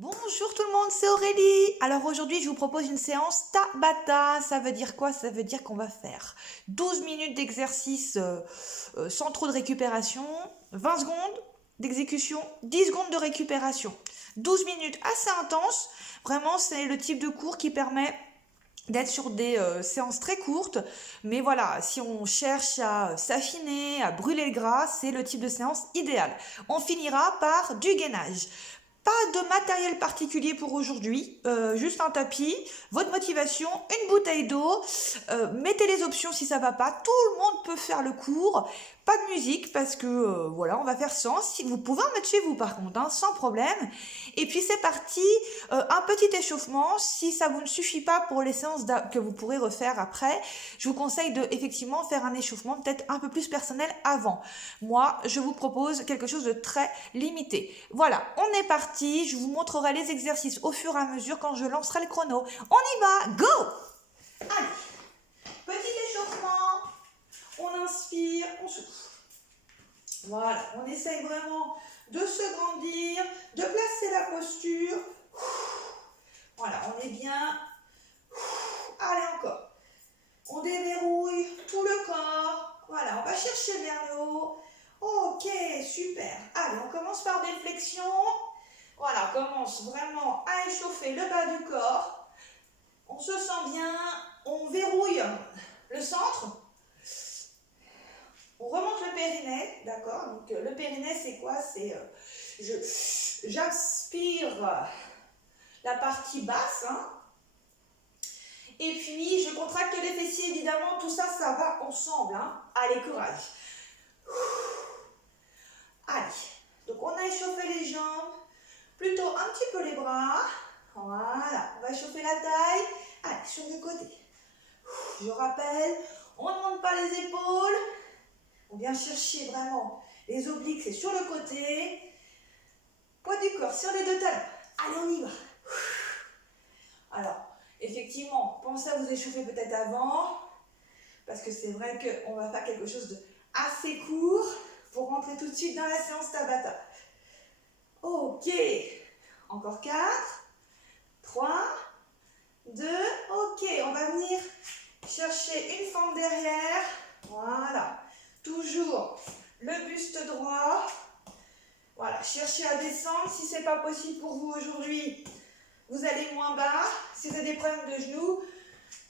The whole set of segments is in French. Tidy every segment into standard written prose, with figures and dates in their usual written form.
Bonjour tout le monde, c'est Aurélie. Alors aujourd'hui, je vous propose une séance Tabata. Ça veut dire quoi? Ça veut dire qu'on va faire 12 minutes d'exercice sans trop de récupération, 20 secondes d'exécution, 10 secondes de récupération. 12 minutes assez intenses. Vraiment, c'est le type de cours qui permet d'être sur des séances très courtes, mais voilà, si on cherche à s'affiner, à brûler le gras, c'est le type de séance idéal. On finira par du gainage. Pas de matériel particulier pour aujourd'hui, juste un tapis, votre motivation, une bouteille d'eau, mettez les options si ça va pas, tout le monde peut faire le cours, pas de musique parce que voilà, on va faire sans, si vous pouvez en mettre chez vous par contre, hein, sans problème, et puis c'est parti, un petit échauffement, si ça vous ne suffit pas pour les séances que vous pourrez refaire après, je vous conseille de effectivement faire un échauffement peut-être un peu plus personnel avant. Moi, je vous propose quelque chose de très limité. Voilà, on est parti, je vous montrerai les exercices au fur et à mesure quand je lancerai le chrono. On y va, go! Allez, petit échauffement, on inspire, on souffle. Voilà, on essaye vraiment de se grandir, de placer la posture. Voilà, on est bien. Allez, encore. On déverrouille tout le corps. Voilà, on va chercher vers le haut. Ok, super. Allez, on commence par des flexions. Voilà, on commence vraiment à échauffer le bas du corps. On se sent bien. On verrouille le centre. On remonte le périnée, d'accord? Donc le périnée, c'est quoi? C'est j'aspire la partie basse, hein. Et puis je contracte les fessiers, évidemment, tout ça, ça va ensemble, hein. Allez, courage. Allez, donc on a échauffé les jambes, plutôt un petit peu les bras. Voilà, on va échauffer la taille. Allez, sur le côté. Je rappelle, on ne monte pas les épaules. On vient chercher vraiment les obliques, c'est sur le côté. Poids du corps sur les deux talons. Allez, on y va. Alors, effectivement, pensez à vous échauffer peut-être avant, parce que c'est vrai qu'on va faire quelque chose de assez court pour rentrer tout de suite dans la séance Tabata. Ok, encore 4, 3, 2, ok, on va venir chercher une fente derrière, voilà, toujours le buste droit, voilà, cherchez à descendre, si ce n'est pas possible pour vous aujourd'hui, vous allez moins bas, si vous avez des problèmes de genoux,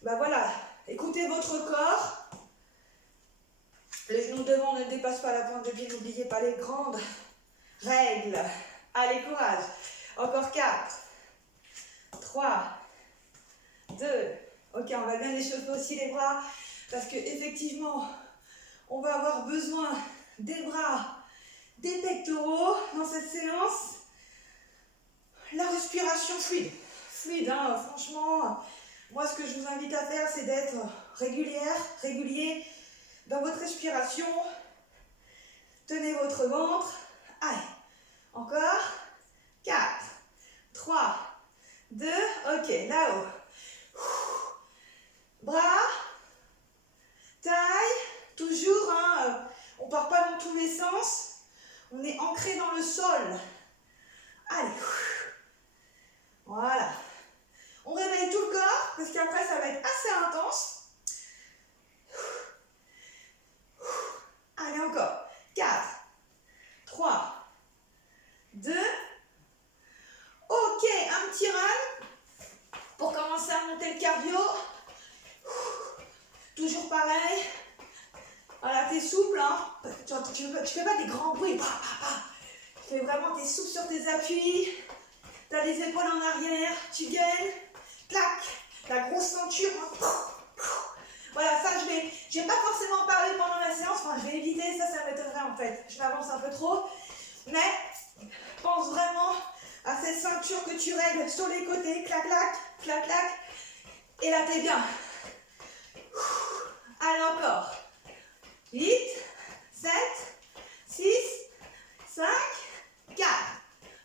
ben voilà, écoutez votre corps, les genoux devant ne dépassent pas la pointe de pied, n'oubliez pas les grandes règles, allez courage, encore 4, 3, 2, ok, on va bien échauffer aussi les bras parce que effectivement on va avoir besoin des bras, des pectoraux dans cette séance. La respiration fluide hein, franchement, moi ce que je vous invite à faire c'est d'être régulier dans votre respiration. Tenez votre ventre, allez, encore 4, 3, 2, ok, là-haut. Bras, taille, toujours, hein, on ne part pas dans tous les sens, on est ancré dans le sol. Allez, voilà. On réveille tout le corps, parce qu'après ça va être assez intense. Allez, encore. 4, 3, 2, ok, un petit run pour commencer à monter le cardio. Toujours pareil. Voilà, t'es souple, hein. Tu fais pas des grands bruits. Tu fais vraiment, t'es souple sur tes appuis. T'as les épaules en arrière. Tu gaines. Clac. La grosse ceinture. Hein. Voilà, ça, je vais pas forcément parler pendant la séance. Enfin, je vais éviter. Ça m'étonnerait en fait. Je m'avance un peu trop. Mais pense vraiment à cette ceinture que tu règles sur les côtés. Clac, clac. Clac, clac. Et là, t'es bien. Allez, encore. 8, 7, 6, 5, 4,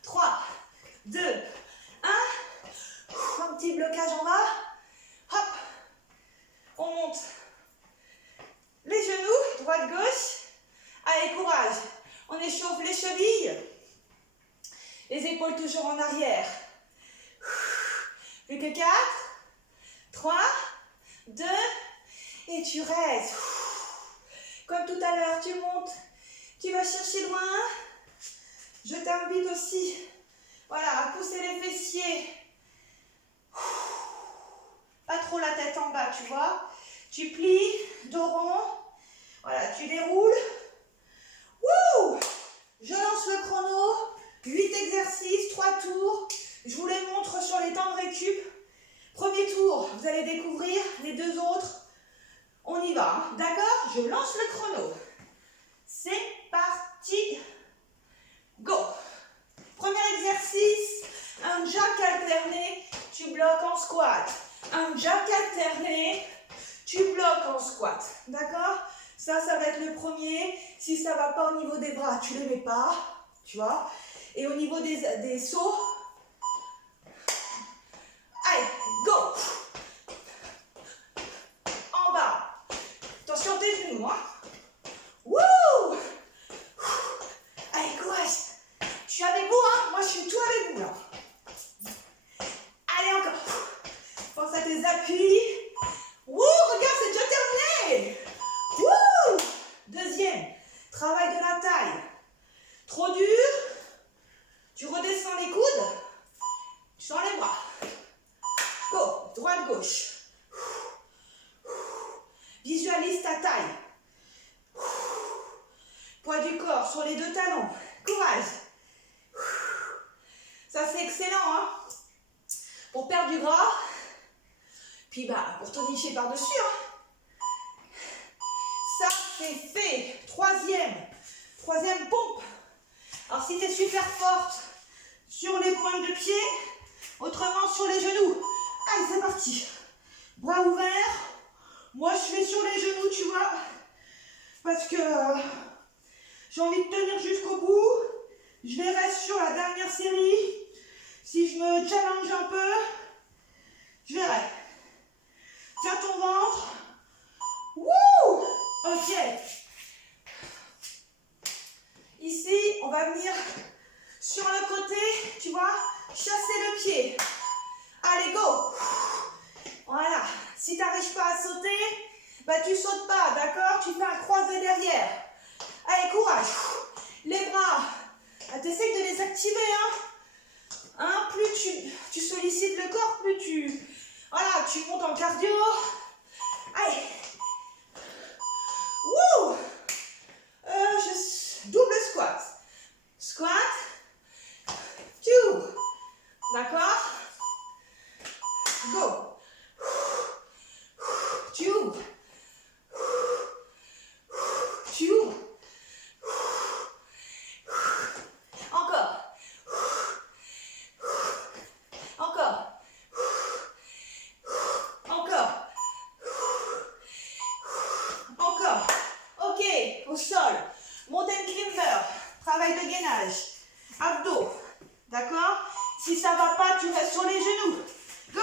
3, 2, 1. Un petit blocage en bas. Hop. On monte les genoux, droite, gauche. Allez, courage. On échauffe les chevilles. Les épaules toujours en arrière. Plus que 4, 3, 2, et tu restes. Comme tout à l'heure, tu montes, tu vas chercher loin. Je t'invite aussi, voilà, à pousser les fessiers. Pas trop la tête en bas, tu vois. Tu plies, dos rond. Voilà, tu déroules. Wouh! Je lance le chrono. 8 exercices, 3 tours. Je vous les montre sur les temps de récup. Premier tour, vous allez découvrir les 2 autres. On y va, hein. D'accord? Je lance le chrono. C'est parti. Go! Premier exercice, un jack alterné, tu bloques en squat. Un jack alterné, tu bloques en squat. D'accord? Ça va être le premier. Si ça ne va pas au niveau des bras, tu ne les mets pas. Tu vois? Et au niveau des sauts, allez, go! En bas. Attention tes genoux, hein? Wouh! Allez, courage. Je suis avec vous, hein? Moi, je suis tout avec vous, là. Allez, encore. Pense à tes appuis. Wouh, regarde, c'est déjà terminé. Wouh! Deuxième, travail de la taille. Trop dur. Tu redescends les coudes. Tu sens les bras. Go, droite, gauche. Visualise ta taille. Poids du corps sur les 2 talons. Courage. Ça, c'est excellent, hein? Pour perdre du gras. Puis, pour tonifier par-dessus, hein? Ça, c'est fait. Troisième pompe. Alors, si tu es super forte sur les pointes de pied, autrement sur les genoux. Allez, c'est parti. Bras ouverts. Moi, je fais sur les genoux, tu vois. Parce que j'ai envie de tenir jusqu'au bout. Je verrai sur la dernière série. Si je me challenge un peu, je verrai. Tiens ton ventre. Wouh! Ok. Ici, on va venir sur le côté, tu vois, chasser le pied. Allez, go! Voilà. Si tu n'arrives pas à sauter, tu sautes pas, d'accord? Tu fais un croisé derrière. Allez, courage. Les bras, tu essaies de les activer, hein? Plus tu sollicites le corps, plus tu montes en cardio. Allez. Wouh! Double squat. Squat. Two. D'accord? Go. Two. Two. Encore. Encore. Encore. Encore. Ok, au sol. Mountain climber. Travail de gainage. Abdos. D'accord? Si ça ne va pas, tu restes sur les genoux. Go.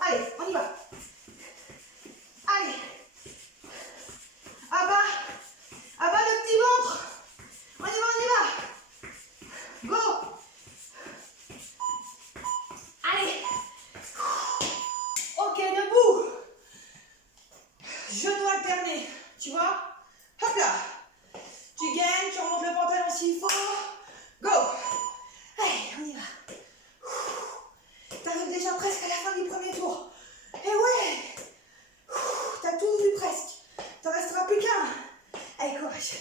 Allez, on y va. Allez. Abat le petit ventre. On y va. Go. Allez. Ok, debout. Genoux alternés. Tu vois? Hop là. Tu gagnes, tu remontes le pantalon s'il faut. Go. Allez, on y va. T'arrives déjà presque à la fin du premier tour. Et ouais. T'as tout vu presque. T'en restera plus qu'un. Allez, courage.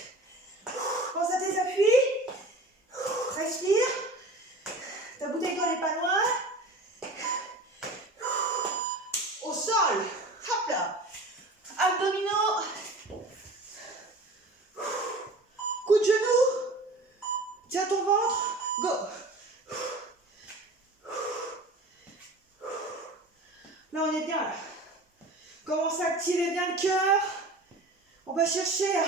Pense à tes appuis. Respire. Ta bouteille d'eau n'est pas loin. Au sol. Hop là. Abdominaux. Coup de genou. Tiens ton ventre. Go. Là, on est bien là. Commence à activer bien le cœur. On va chercher à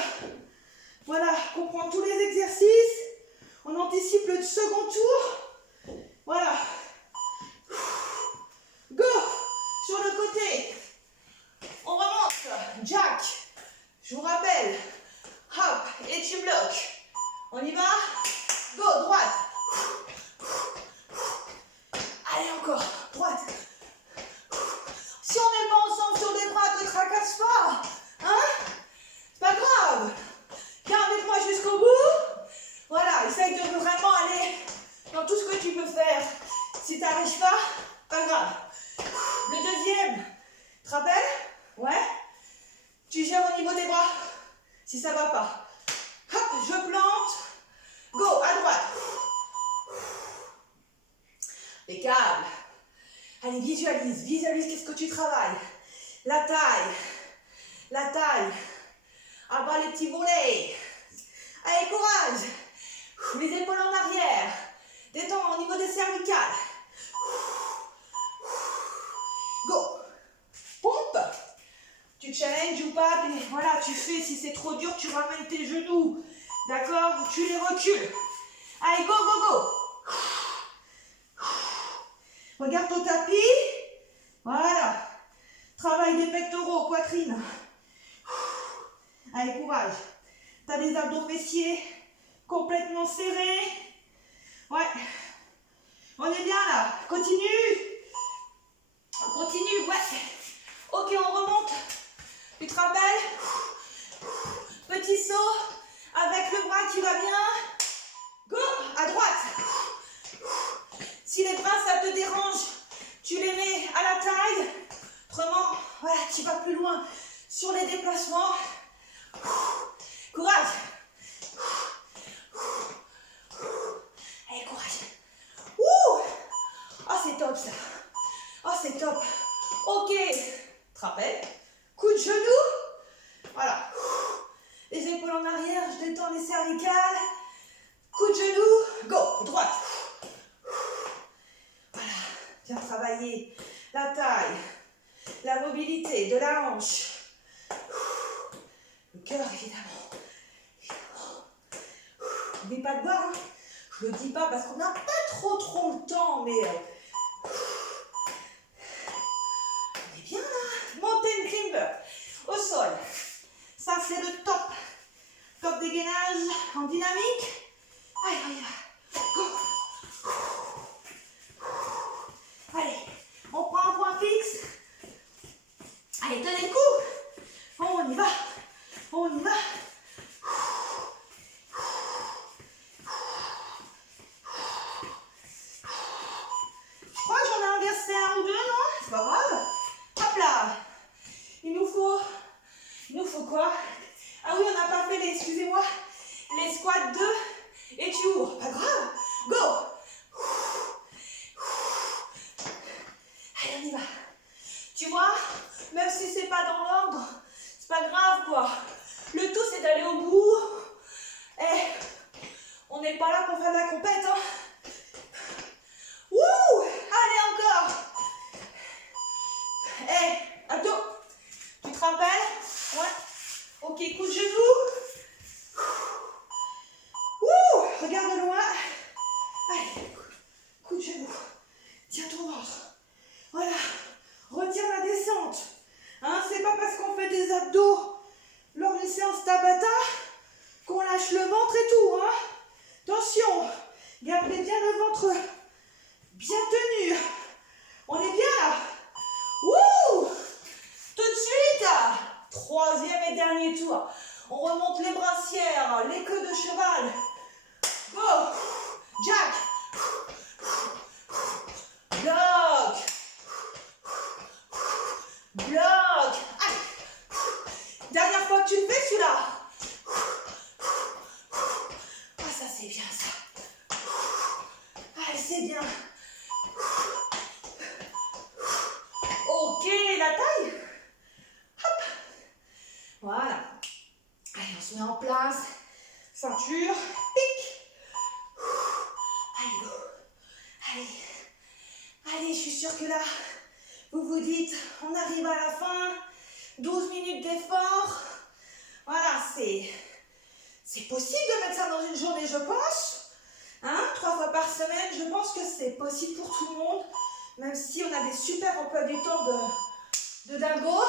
comprendre tous les exercices. On anticipe le second tour. Voilà. Go. Sur le côté. On remonte. Jack. Je vous rappelle. Hop. Et tu bloques. On y va. Go, droite. Allez, encore. Droite. Si on n'est pas ensemble sur les bras, te tracasse pas. Hein? C'est pas grave. Viens avec moi jusqu'au bout. Voilà, essaye de vraiment aller dans tout ce que tu peux faire. Si tu n'arrives pas grave. Le deuxième, tu te rappelles? Ouais. Tu gères au niveau des bras. Si ça va pas. Hop, je plante. Go, à droite. Impeccable. Allez, visualise qu'est-ce que tu travailles. La taille. Abat les petits bourrelets. Allez, courage. Les épaules en arrière. Détends au niveau des cervicales. Go. Pompe. Tu challenges ou pas, voilà, tu fais, si c'est trop dur, tu ramènes tes genoux. D'accord? Ou tu les recules. Allez, go, go, go. Regarde ton tapis. Voilà. Travail des pectoraux, poitrine. Allez, courage. Tu as les abdos fessiers complètement serrés. Ouais. On est bien là. Continue. Ouais. Ok, on remonte. Tu te rappelles? Petit saut avec le bras qui va bien. Go, à droite. Si les bras ça te dérange, tu les mets à la taille. Autrement, voilà, tu vas plus loin sur les déplacements. Courage. Allez, courage. Ouh. Oh, c'est top ça. Oh, c'est top. Ok. Tu te rappelles? Coup de genou. Voilà. Les épaules en arrière, je détends les cervicales. Coup de genou. Go. Droite. Voilà. Bien travailler la taille, la mobilité de la hanche. Le cœur, évidemment. N'oublie pas de boire. Hein. Je le dis pas parce qu'on n'a pas trop le temps, mais on est bien là. Mountain climber au sol. Ça, c'est le top. Top des gainages en dynamique. Allez, on y va. Go. Allez, on prend un point fixe. Allez, tenez le coup. On y va. Je crois que j'en ai inversé un ou deux, non? C'est pas grave. Hop là. Il nous faut quoi? Ah oui, on n'a pas fait excusez-moi, les squats 2 et tu ouvres. Pas grave. Go. Allez, on y va. Tu vois, même si c'est pas dans l'ordre, c'est pas grave quoi. Le tout c'est d'aller au bout. Et on n'est pas là pour faire de la compète. Hein. Wouh! Allez encore. Abdos. Tu te rappelles? Ouais. Ok, coup de genou. Wouh! Regarde loin. Allez, coup de genou. Tiens ton ventre. Voilà. Retiens la descente. Hein, c'est pas parce qu'on fait des abdos lors d'une séance Tabata qu'on lâche le ventre et tout. Hein. Attention. Gardez bien le ventre bien tenu. On est bien là. Wouh! Tout de suite. Troisième et dernier tour. On remonte les brassières, les queues de cheval. Go! Jack! Bloc! Allez. Dernière fois que tu le fais celui-là. Ah, ça c'est bien ça. Allez, c'est bien. Ok, la taille. Hop. Voilà. Allez, on se met en place. Ceinture. Pic. Allez, go. Allez, je suis sûre que là, vous vous dites, on arrive à la fin. 12 minutes d'effort. Voilà, c'est possible de mettre ça dans une journée, je pense. Hein, 3 fois par semaine, je pense que c'est possible pour tout le monde. Même si on a des super emplois du temps de dingo.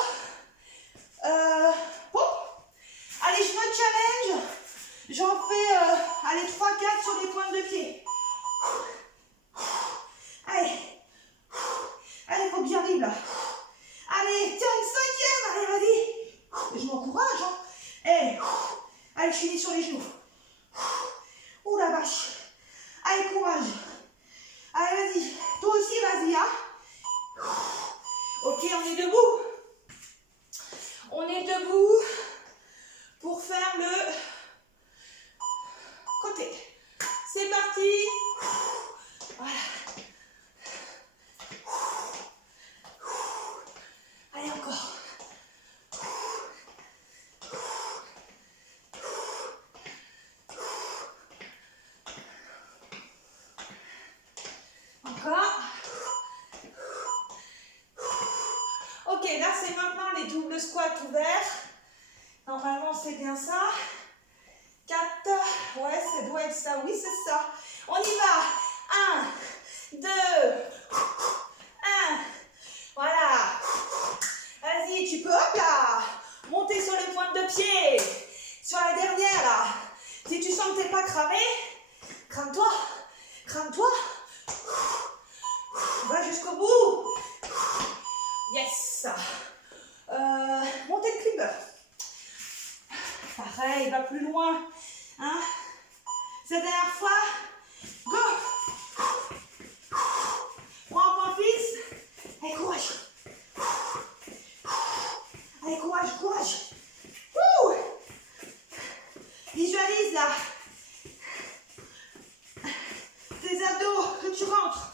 Bon. Allez, je me challenge. J'en fais, allez, 3-4 sur les pointes de pied. Allez. Allez, faut que j'y arrive là. Allez, tiens, une 5e. Allez, vas-y. Je m'encourage, hein. Hey. Allez, je finis sur les genoux. Ouh la vache. Allez, courage. Allez, vas-y. Toi aussi, vas-y, hein. Ok, on est debout. On est debout pour faire le côté. C'est parti. Voilà. Allez, encore. Encore. Ok, là c'est maintenant les doubles squats ouverts. Normalement c'est bien ça. 4, ouais, ça doit être ça, oui c'est ça. On y va. 1, 2, 1. Voilà. Vas-y, tu peux, hop là, monter sur les pointes de pied. Sur la dernière là. Si tu sens que t'es pas cramé, crame-toi. Crame-toi. Va jusqu'au bout. Yes. Montez le clipper. Pareil, va plus loin. Hein? Cette dernière fois, go. Prends un point fixe. Allez, courage. Allez, courage, courage. Ouh. Visualise là. Tes abdos que tu rentres.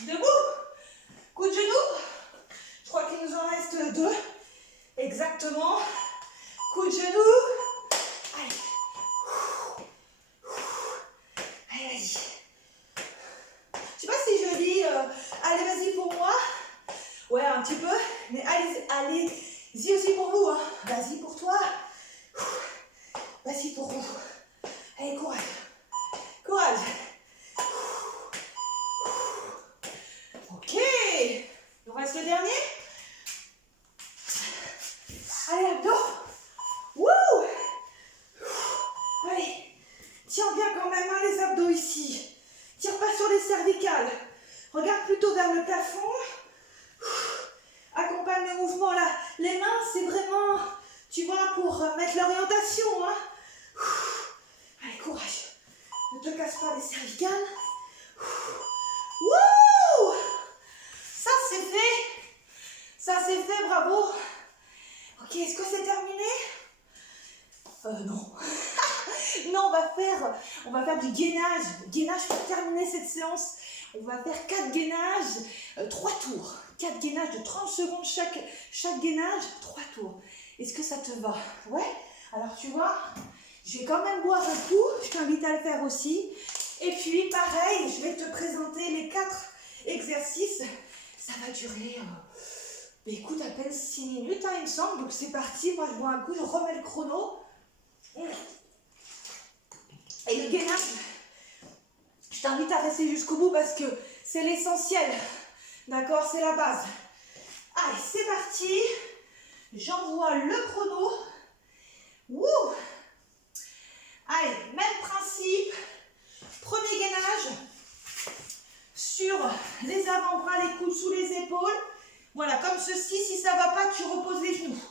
Debout. Coup de genou. Je crois qu'il nous en reste 2. Exactement. Coup de genou. Allez. Allez, vas-y. Je sais pas si je dis allez, vas-y pour moi. Ouais, un petit peu. Mais allez-y aussi pour vous. Hein. Vas-y pour toi. Vas-y pour vous. Allez, courage. Courage. Ok. Il nous reste le dernier. Allez, abdos. Wouh. Allez. Tiens bien quand même hein, les abdos ici. Tire pas sur les cervicales. Regarde plutôt vers le plafond. Accompagne le mouvement là. Les mains, c'est vraiment, tu vois, pour mettre l'orientation. Hein. Allez, courage. Ne te casse pas les cervicales. Wouh! Ça, c'est fait. Ça, c'est fait, bravo. Ok, est-ce que c'est terminé? Non. Non, on va faire du gainage. Gainage pour terminer cette séance. On va faire 4 gainages, 3 tours. 4 gainages de 30 secondes chaque gainage, 3 tours. Est-ce que ça te va? Ouais. Alors tu vois, je vais quand même boire un coup. Je t'invite à le faire aussi. Et puis pareil, je vais te présenter les 4 exercices. Ça va durer, écoute, à peine 6 minutes, hein, il me semble. Donc c'est parti. Moi je bois un coup, je remets le chrono. Et le gainage, je t'invite à rester jusqu'au bout parce que c'est l'essentiel. D'accord, c'est la base. Allez, c'est parti. J'envoie le chrono. Wouh. Allez, même principe. Premier gainage. Sur les avant-bras, les coudes sous les épaules. Voilà, comme ceci. Si ça ne va pas, tu reposes les genoux.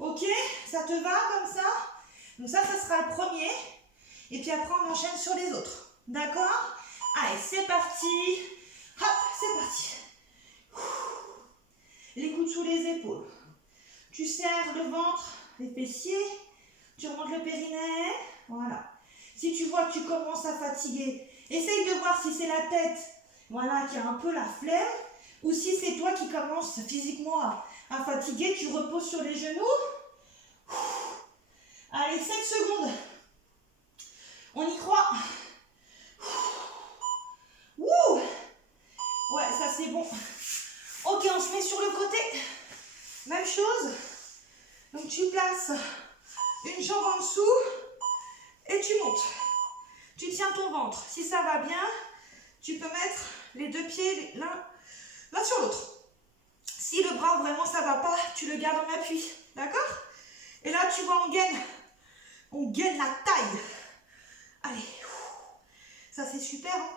Ok? Ça te va comme ça? Donc ça sera le premier. Et puis après, on enchaîne sur les autres. D'accord? Allez, c'est parti. Hop, c'est parti. Les coudes sous les épaules. Tu serres le ventre, les fessiers. Tu remontes le périnée. Voilà. Si tu vois que tu commences à fatiguer, essaye de voir si c'est la tête, voilà, qui a un peu la flemme. Ou si c'est toi qui commences physiquement à fatiguer, tu reposes sur les genoux. Allez, 7 secondes. On y croit. Wouh! Ouais, ça c'est bon. Ok, on se met sur le côté. Même chose. Donc tu places une jambe en dessous et tu montes. Tu tiens ton ventre. Si ça va bien, tu peux mettre les 2 pieds l'un sur l'autre. Si le bras vraiment ça va pas, tu le gardes en appui. D'accord? là, tu vois, on gaine la taille. Allez, ça c'est super. Hein.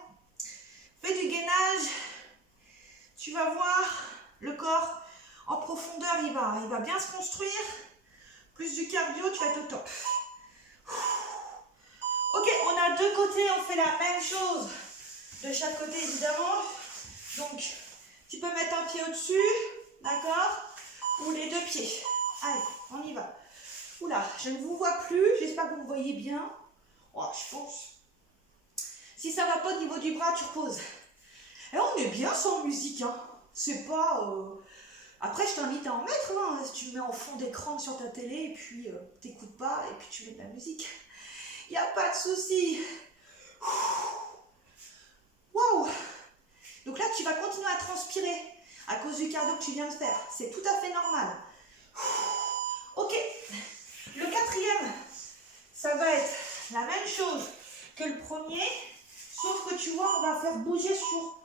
Fais du gainage. Tu vas voir, le corps en profondeur, il va bien se construire. Plus du cardio, tu vas être au top. Ok, on a deux côtés, on fait la même chose. De chaque côté, évidemment. Donc, tu peux mettre un pied au-dessus, d'accord? Ou les deux pieds. Allez, on y va. Oula, je ne vous vois plus. J'espère que vous me voyez bien. Oh, je pense. Si ça ne va pas au niveau du bras, tu reposes. Et on est bien sans musique, hein. C'est pas... Après, je t'invite à en mettre, hein. Si tu me mets en fond d'écran sur ta télé, et puis t'écoutes pas, et puis tu mets de la musique. Il n'y a pas de souci. Waouh! Donc là, tu vas continuer à transpirer à cause du cardio que tu viens de faire. C'est tout à fait normal. Ok. Le quatrième, ça va être la même chose que le premier, sauf que tu vois, on va faire bouger sur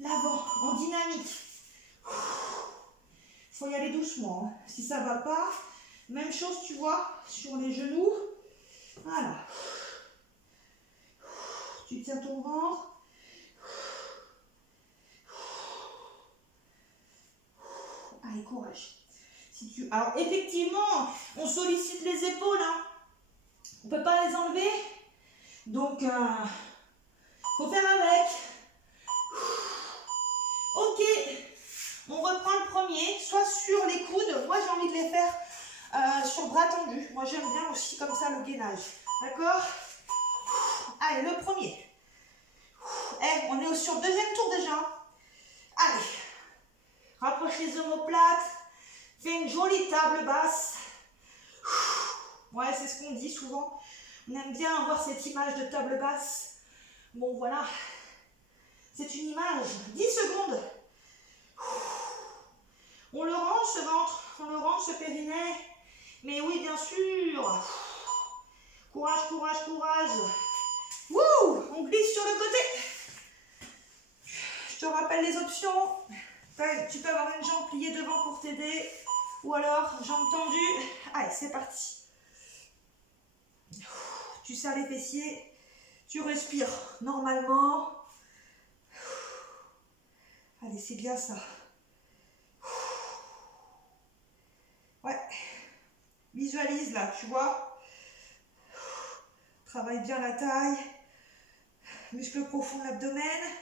l'avant, en dynamique. Il faut y aller doucement. Hein. Si ça ne va pas, même chose, tu vois, sur les genoux. Voilà. Tu tiens ton ventre. Allez, courage. Alors, effectivement, on sollicite les épaules. Hein. On ne peut pas les enlever. Donc, faut faire avec. Ok. On reprend le premier, soit sur les coudes. Moi, j'ai envie de les faire sur bras tendus. Moi, j'aime bien aussi comme ça le gainage. D'accord? Allez, le premier. On est sur le deuxième tour déjà. Allez. Rapproche les omoplates. Fais une jolie table basse. Ouais, c'est ce qu'on dit souvent. On aime bien avoir cette image de table basse. Bon, voilà. C'est une image. 10 secondes. On le range ce ventre. On le range ce périnée. Mais oui, bien sûr. Courage, courage, courage. Wouh! On glisse sur le côté. Je te rappelle les options. Tu peux avoir une jambe pliée devant pour t'aider. Ou alors, jambes tendues. Allez, c'est parti. Tu serres les fessiers. Tu respires normalement. Allez, c'est bien ça. Ouais. Visualise là, tu vois. Travaille bien la taille. Muscle profond de l'abdomen.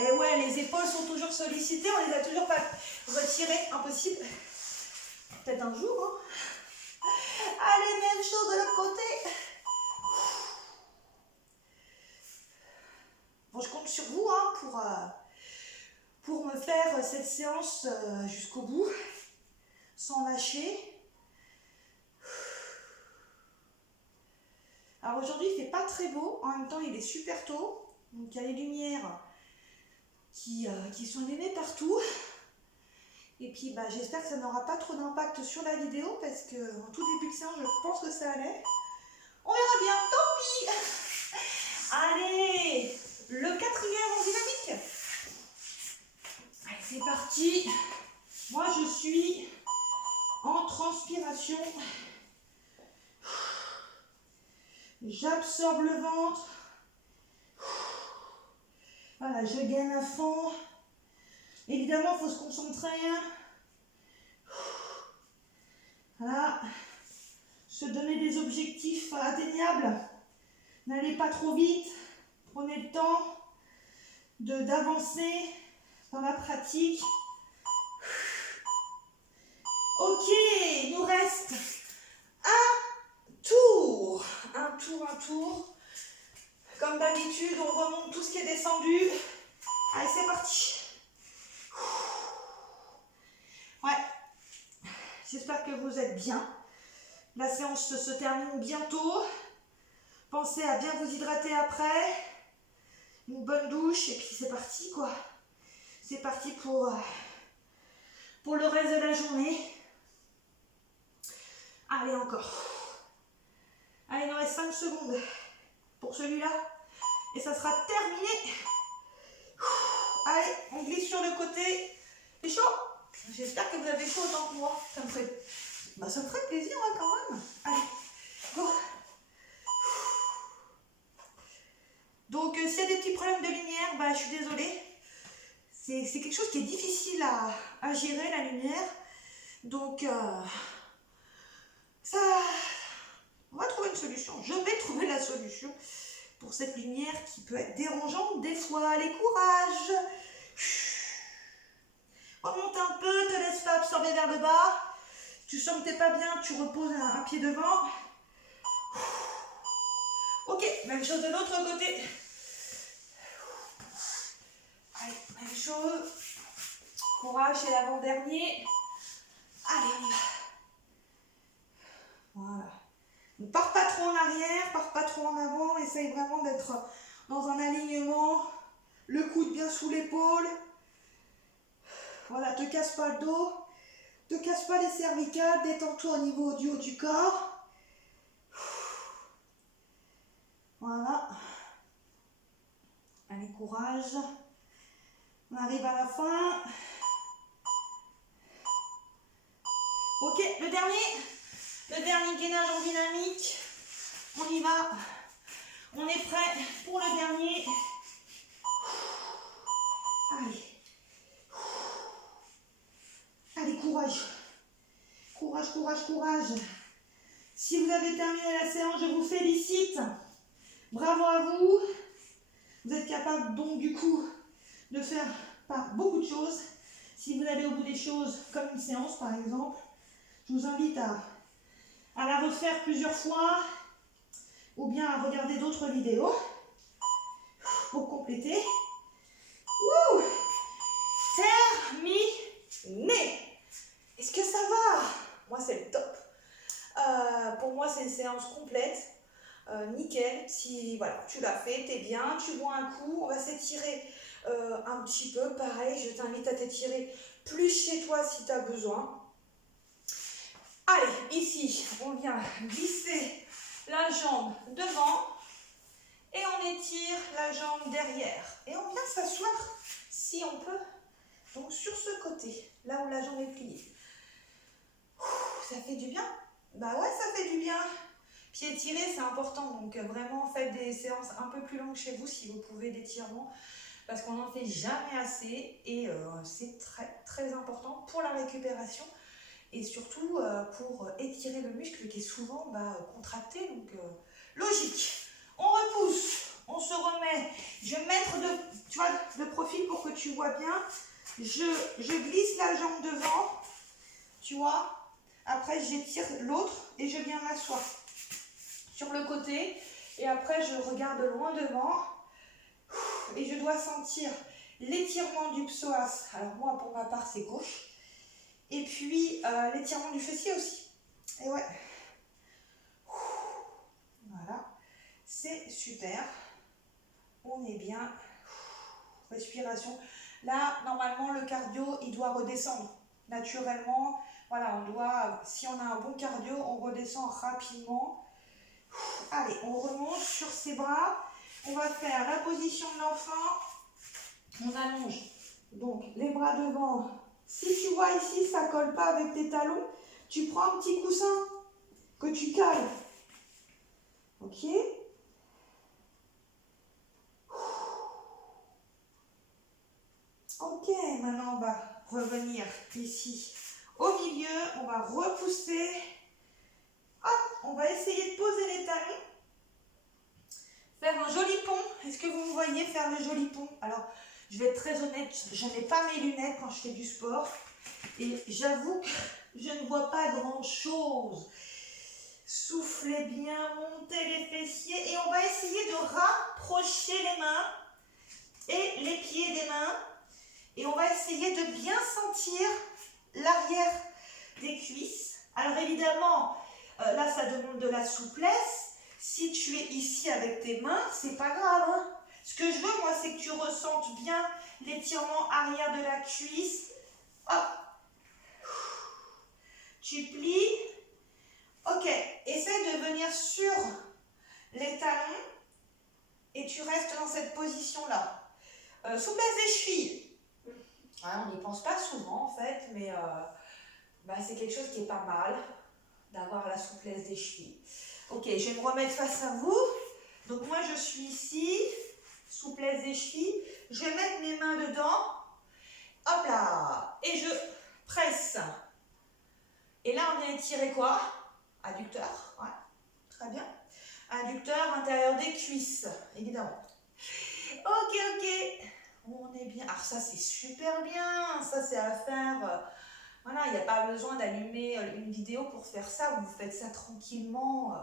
Et ouais, les épaules sont toujours sollicitées, on les a toujours pas retirées, impossible. Peut-être un jour, hein. Allez, même chose de l'autre côté. Bon, je compte sur vous hein, pour me faire cette séance jusqu'au bout, sans lâcher. Alors aujourd'hui, il fait pas très beau, en même temps, il est super tôt. Donc il y a les lumières qui sont allumées partout. Et puis j'espère que ça n'aura pas trop d'impact sur la vidéo parce que en tout début de séance, je pense que ça allait. On verra bien, tant pis. Allez, le quatrième en dynamique. Allez, c'est parti. Moi, je suis en transpiration. J'absorbe le ventre. Voilà, je gaine à fond. Évidemment, il faut se concentrer. Voilà. Se donner des objectifs atteignables. N'allez pas trop vite. Prenez le temps d'avancer dans la pratique. Ok, il nous reste un tour. Un tour. Comme d'habitude, on remonte tout ce qui est descendu. Allez, c'est parti. Ouais. J'espère que vous êtes bien. La séance se termine bientôt. Pensez à bien vous hydrater après. Une bonne douche et puis c'est parti quoi. C'est parti pour le reste de la journée. Allez encore. Allez, il nous reste 5 secondes pour celui-là. Et ça sera terminé. Allez, on glisse sur le côté. C'est chaud? J'espère que vous avez chaud autant que moi. Ça me ferait plaisir hein, quand même. Allez, go. Donc, s'il y a des petits problèmes de lumière, bah, je suis désolée. C'est quelque chose qui est difficile à gérer, la lumière. Donc, ça, on va trouver une solution. Je vais trouver la solution pour cette lumière qui peut être dérangeante des fois. Allez, courage. Remonte un peu, te laisse pas absorber vers le bas. Tu sens que t'es pas bien, tu reposes un pied devant. Ok, même chose de l'autre côté. Allez, même chose. Courage, c'est l'avant-dernier. Allez, on y va. Voilà. Ne pars pas trop en arrière, pars pas trop en avant. Essaye vraiment d'être dans un alignement. Le coude bien sous l'épaule. Voilà, te casse pas le dos. Te casse pas les cervicales. Détends-toi au niveau du haut du corps. Voilà. Allez, courage. On arrive à la fin. Ok, le dernier gainage en dynamique. On y va. On est prêt pour le dernier. Allez. Allez, courage. Courage, courage, courage. Si vous avez terminé la séance, je vous félicite. Bravo à vous. Vous êtes capable donc du coup de faire beaucoup de choses. Si vous allez au bout des choses, comme une séance par exemple, je vous invite à la refaire plusieurs fois ou bien à regarder d'autres vidéos pour compléter. Wouh! Terminé! Est-ce que ça va? Moi, c'est le top. Pour moi, c'est une séance complète. Nickel. Si voilà, tu l'as fait, t'es bien, tu bois un coup. On va s'étirer un petit peu. Pareil, je t'invite à t'étirer plus chez toi si tu as besoin. Allez, ici, on vient glisser la jambe devant et on étire la jambe derrière. Et on vient s'asseoir, si on peut, donc sur ce côté, là où la jambe est pliée. Ça fait du bien? Bah ouais, ça fait du bien. Pieds tirés, c'est important. Donc vraiment, faites des séances un peu plus longues chez vous si vous pouvez d'étirement. Parce qu'on n'en fait jamais assez et c'est très très important pour la récupération. Et surtout pour étirer le muscle qui est souvent contracté, donc logique. On repousse, on se remet. Je vais mettre de profil pour que tu vois bien. Je glisse la jambe devant, tu vois. Après, j'étire l'autre et je viens m'asseoir sur le côté. Et après, je regarde loin devant et je dois sentir l'étirement du psoas. Alors moi, pour ma part, c'est gauche. Et puis, l'étirement du fessier aussi. Et ouais. Voilà. C'est super. On est bien. Respiration. Là, normalement, le cardio, il doit redescendre. Naturellement, voilà, si on a un bon cardio, on redescend rapidement. Allez, on remonte sur ses bras. On va faire la position de l'enfant. On allonge. Donc, les bras devant. Si tu vois ici, ça ne colle pas avec tes talons, tu prends un petit coussin que tu cales. Ok? Ok, maintenant on va revenir ici au milieu. On va repousser. Hop, on va essayer de poser les talons. Faire un joli pont. Est-ce que vous me voyez faire le joli pont? Alors, je vais être très honnête, je n'ai pas mes lunettes quand je fais du sport. Et j'avoue que je ne vois pas grand-chose. Soufflez bien, montez les fessiers. Et on va essayer de rapprocher les mains et les pieds des mains. Et on va essayer de bien sentir l'arrière des cuisses. Alors évidemment, là ça demande de la souplesse. Si tu es ici avec tes mains, c'est pas grave. Hein. Ce que je veux, moi, c'est que tu ressentes bien l'étirement arrière de la cuisse. Hop. Tu plies. Ok. Essaye de venir sur les talons et tu restes dans cette position-là. Souplesse des chevilles. Hein, on n'y pense pas souvent en fait, mais c'est quelque chose qui est pas mal d'avoir la souplesse des chevilles. Ok, je vais me remettre face à vous. Donc moi je suis ici, souplesse des chevilles. Je vais mettre mes mains dedans. Hop là. Et je presse. Et là on vient étirer quoi? Adducteur. Ouais, très bien. Adducteur intérieur des cuisses, évidemment. Ok. On est bien. Alors ça c'est super bien. Ça c'est à faire. Voilà, il n'y a pas besoin d'allumer une vidéo pour faire ça. Vous faites ça tranquillement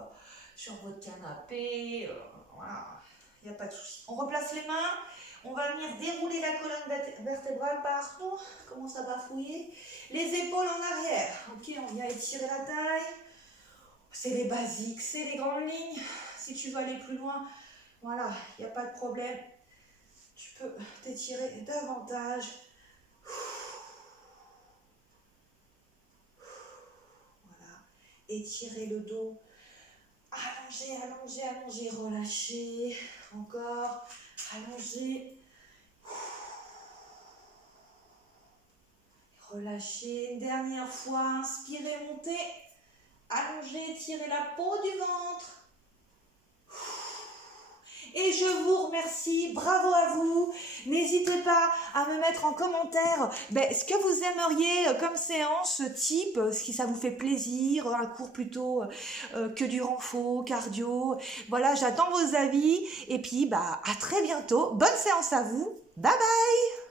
sur votre canapé. Voilà, il n'y a pas de souci. On replace les mains. On va venir dérouler la colonne vertébrale partout. Commence à bafouiller. Les épaules en arrière. Ok, on vient étirer la taille. C'est les basiques, c'est les grandes lignes. Si tu veux aller plus loin, voilà, il n'y a pas de problème. Tu peux t'étirer davantage. Voilà. Étirer le dos. Allongez, relâchez. Encore. Allongez. Relâchez. Une dernière fois. Inspirez, montez. Allongez, étirez la peau du ventre. Et je vous remercie, bravo à vous. N'hésitez pas à me mettre en commentaire ce que vous aimeriez comme séance type, si ça vous fait plaisir, un cours plutôt que du renfo, cardio. Voilà, j'attends vos avis et puis à très bientôt. Bonne séance à vous. Bye bye.